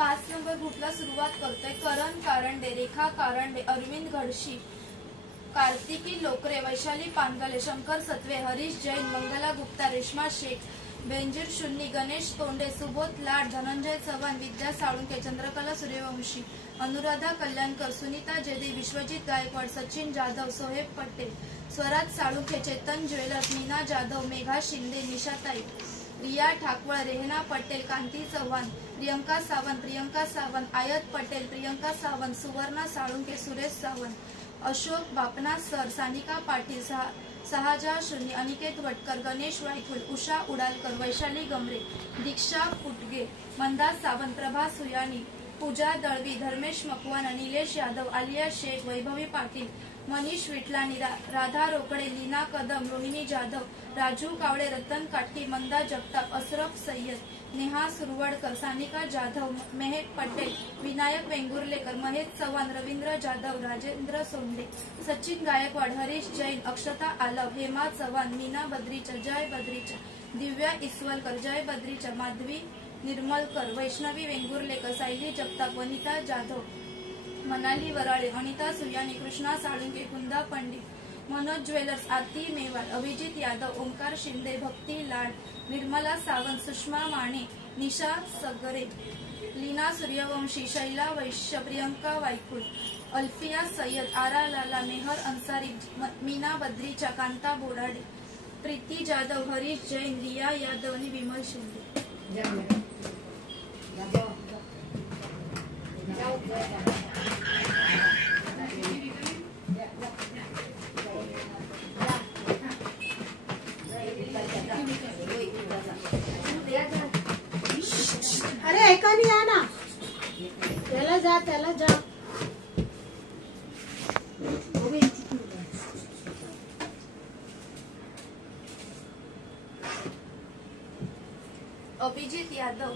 5 number ग्रुपला सुरुवात करतोय. करण कारंडे, रेखा कारंडे, अरविंद घडशी, कार्तिकी लोकरे, वैशाली पानगले, शंकर सत्वे, हरीश जैन, मंगला गुप्ता, रेश्मा शेख, बेंजीर शुन्नी, गणेश तोंडे, सुबोध लाड, धनंजय चव्हाण, विद्या साळुंके, चंद्रकला सूर्यवंशी, अनुराधा कल्याणकर, सुनीता जेदी, विश्वजित गायकवाड, सचिन जाधव, सोहेब पटेल, स्वराज साळुंखे, चेतन ज्वेलर्स, मीना जाधव, मेघा शिंदे, निशाताई, रिया ठाकवळ, रेहना पटेल, कांती चव्हाण, प्रियंका सावंत, आयत पटेल, प्रियंका सावंत, सुवर्णा साळुंखे, सुरेश सावंत, अशोक बापना सर, सानिका पाटील, सहाजा शुन्नी, अनिकेत वटकर, गणेश वायकुल, उषा उडालकर, वैशाली गमरे, दीक्षा पुटगे, मंदा सावंत, प्रभा सुयानी, पूजा दळवी, धर्मेश मकवाना, निलेश यादव, आलिया शेख, वैभवी पाटील, मनीष विटलानी, राधा रोकडे, लीना कदम, रोहिणी जाधव, राजू कावळे, रतन काटकी, मंदा जगताप, अशरफ सय्यद, नेहा सुरवडकर, सानिका जाधव, मेहक पटेल, विनायक वेंगुर्लेकर, महेश चव्हाण, रवींद्र जाधव, राजेंद्र सोंडे, सचिन गायकवाड, हरीश जैन, अक्षता आलव, हेमा चव्हाण, मीना बद्रीचा, जय बद्रीचा, दिव्या इसवलकर, जय बद्रीचा, माधवी निर्मलकर, वैष्णवी वेंगुर्लेकर, सायली जगताप, वनिता जाधव, मनाली वराळे, अनिता सुयानी, कृष्णा साळुंके, कुंदा पंडित, मनोज ज्वेलर्स, आरती मेवाड, अभिजित यादव, ओंकार शिंदे, भक्ती लाड, निर्मला सावंत, सुषमा माने, निशा सगरे, लीना सूर्यवंशी, शैला वैश्य, प्रियंका वायकुल, अल्फिया सय्यद, आरा लाला, मेहर अन्सारी, मीना बद्रीचा, कांता बोराडे, प्रीती जाधव, हरीश जैन, रिया यादव आणि विमल शिंदे. अरे ऐका नहीं है ना, त्याला जा. अभिजित यादव,